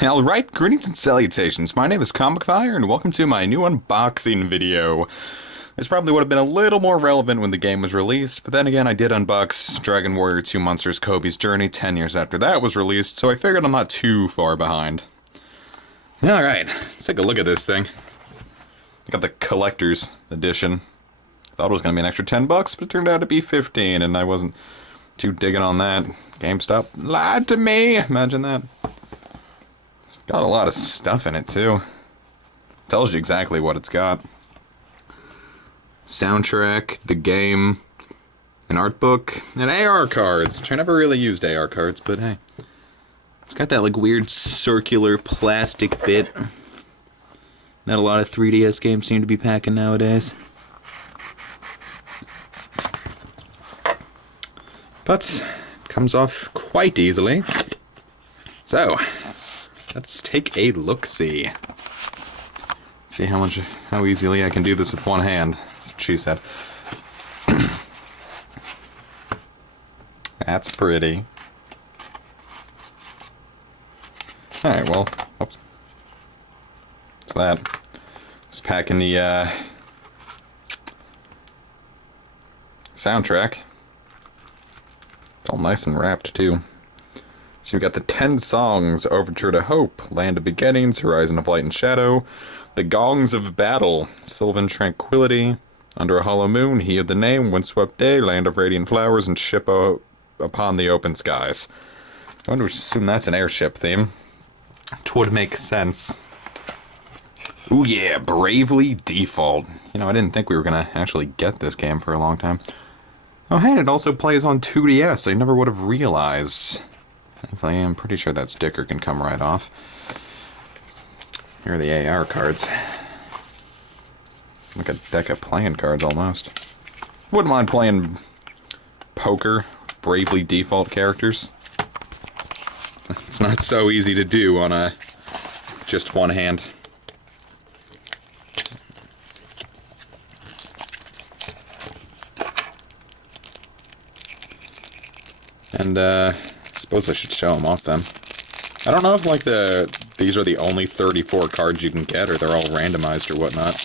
Alright, greetings and salutations. My name is ComicFire, and welcome to my new unboxing video. This probably would have been a little more relevant when the game was released, but then again, I did unbox Dragon Warrior 2 Monsters Kobe's Journey 10 years after that was released, so I figured I'm not too far behind. Alright, let's take a look at this thing. I got the collector's edition. Thought it was going to be an extra 10 bucks, but it turned out to be 15, and I wasn't too digging on that. GameStop lied to me! Imagine that. It's got a lot of stuff in it, too. Tells you exactly what it's got. Soundtrack, the game, an art book, and AR cards, which I never really used AR cards, but hey. It's got that, like, weird circular plastic bit that a lot of 3DS games seem to be packing nowadays. But it comes off quite easily. So, let's take a look-see. See how easily I can do this with one hand. That's what she said. That's pretty. Alright, well, oops. What's that? Just packing the soundtrack. It's all nice and wrapped, too. So you've got the 10 songs, Overture to Hope, Land of Beginnings, Horizon of Light and Shadow, The Gongs of Battle, Sylvan Tranquility, Under a Hollow Moon, He of the Name, Windswept Day, Land of Radiant Flowers, and Ship Upon the Open Skies. I wonder if assume that's an airship theme. Twould make sense. Ooh yeah, Bravely Default. You know, I didn't think we were gonna actually get this game for a long time. Oh hey, and it also plays on 2DS. I never would have realized. Thankfully, I'm pretty sure that sticker can come right off. Here are the AR cards. Like a deck of playing cards, almost. Wouldn't mind playing poker, Bravely Default characters. It's not so easy to do on just one hand. And I suppose I should show them off then. I don't know if like these are the only 34 cards you can get, or they're all randomized or whatnot.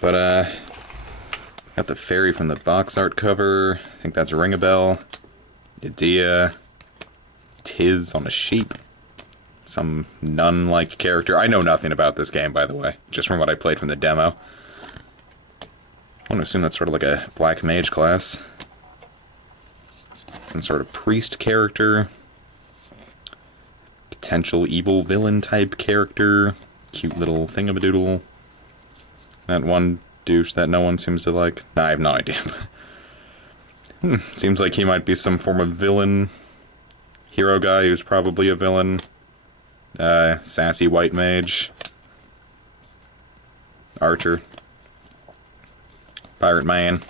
But got the fairy from the box art cover. I think that's Ring a Bell. Idea. Tiz on a sheep. Some nun-like character. I know nothing about this game, by the way, just from what I played from the demo. I want to assume that's sort of like a black mage class. Some sort of priest character. Potential evil villain type character. Cute little thingamadoodle. That one douche that no one seems to like. Nah, I have no idea. Seems like he might be some form of villain. Hero guy who's probably a villain. Sassy white mage. Archer. Pirate man.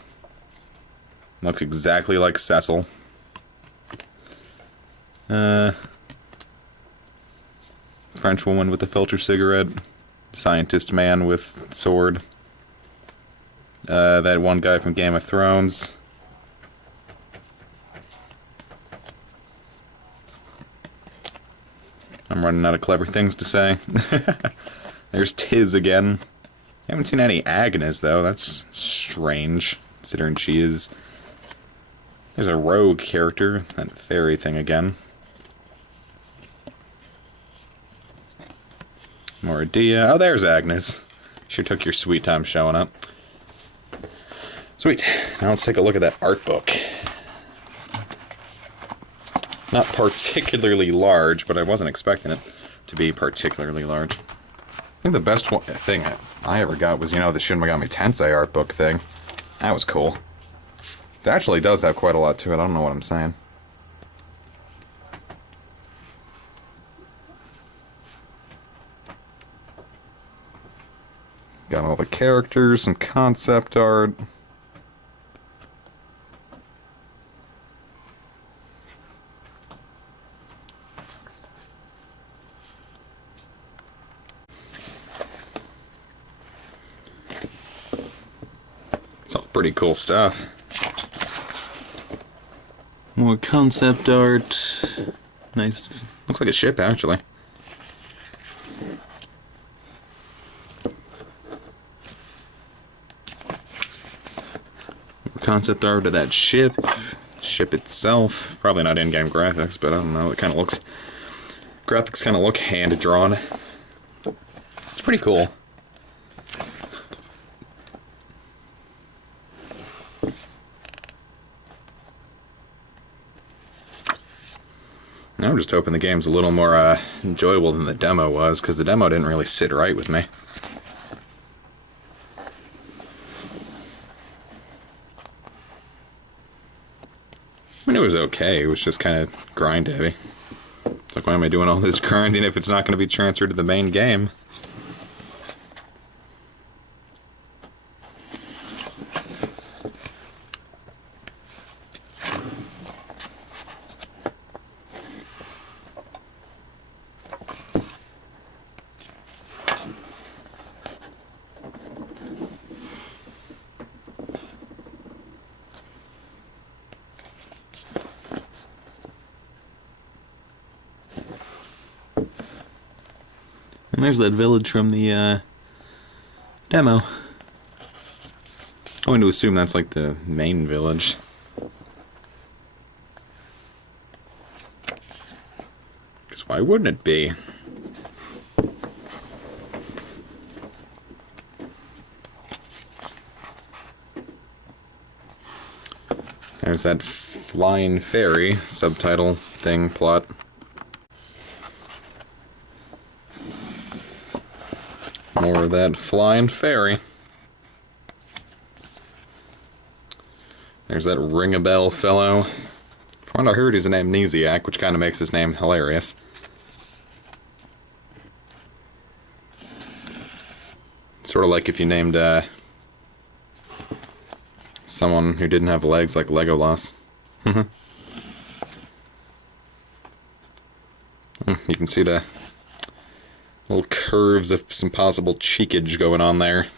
Looks exactly like Cecil. French woman with a filter cigarette. Scientist man with sword. That one guy from Game of Thrones. I'm running out of clever things to say. There's Tiz again. I haven't seen any Agnes, though. That's strange, considering she is... There's a rogue character, that fairy thing again. More Adia. Oh, there's Agnes. Sure took your sweet time showing up. Sweet. Now let's take a look at that art book. Not particularly large, but I wasn't expecting it to be particularly large. I think the best thing I ever got was, you know, the Shin Megami Tensei art book thing. That was cool. It actually does have quite a lot to it. I don't know what I'm saying. Got all the characters, some concept art. It's all pretty cool stuff. More concept art. Nice. Looks Looks like a ship, actually. Concept art of that ship. Ship itself. Probably not in-game graphics, but I don't know. It kind of looks... Graphics kind of look hand-drawn. It's pretty cool. I'm just hoping the game's a little more enjoyable than the demo was, because the demo didn't really sit right with me. I mean, it was okay. It was just kind of grind heavy. It's like, why am I doing all this grinding if it's not going to be transferred to the main game? And there's that village from the demo. I'm going to assume that's like the main village. Because why wouldn't it be? There's that flying ferry subtitle thing plot. More of that flying ferry. There's that ring-a-bell fellow. From what I heard, he's an amnesiac, which kind of makes his name hilarious. Sort of like if you named someone who didn't have legs like Legolas. You can see the little curves of some possible cheekage going on there.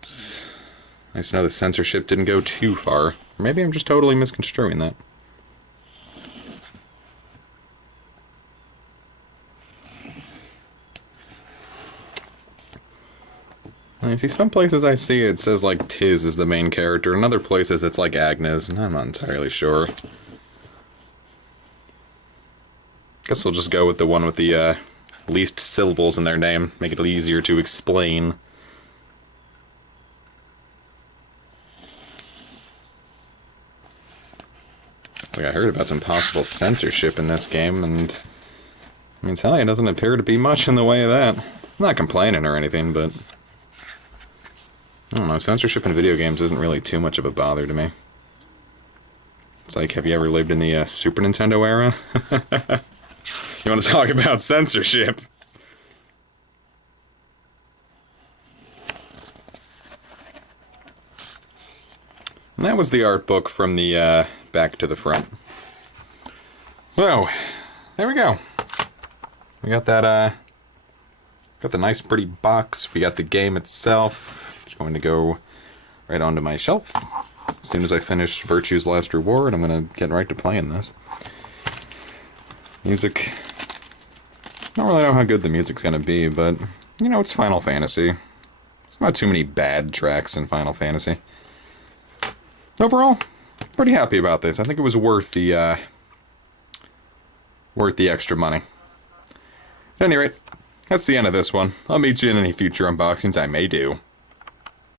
It's nice to know the censorship didn't go too far. Or maybe I'm just totally misconstruing that. I see some places I see it says like Tiz is the main character, and other places it's like Agnes, and I'm not entirely sure. Guess we'll just go with the one with the least syllables in their name, make it easier to explain. Like, I heard about some possible censorship in this game, and I mean, tell you, it doesn't appear to be much in the way of that. I'm not complaining or anything, but I don't know, censorship in video games isn't really too much of a bother to me. It's like, have you ever lived in the Super Nintendo era? You want to talk about censorship? And that was the art book from the back to the front. So, there we go. We got that, got the nice pretty box. We got the game itself. It's going to go right onto my shelf. As soon as I finish Virtue's Last Reward, I'm going to get right to playing this. Music. I don't really know how good the music's going to be, but, you know, it's Final Fantasy. There's not too many bad tracks in Final Fantasy. Overall, pretty happy about this. I think it was worth the extra money. At any rate, that's the end of this one. I'll meet you in any future unboxings I may do.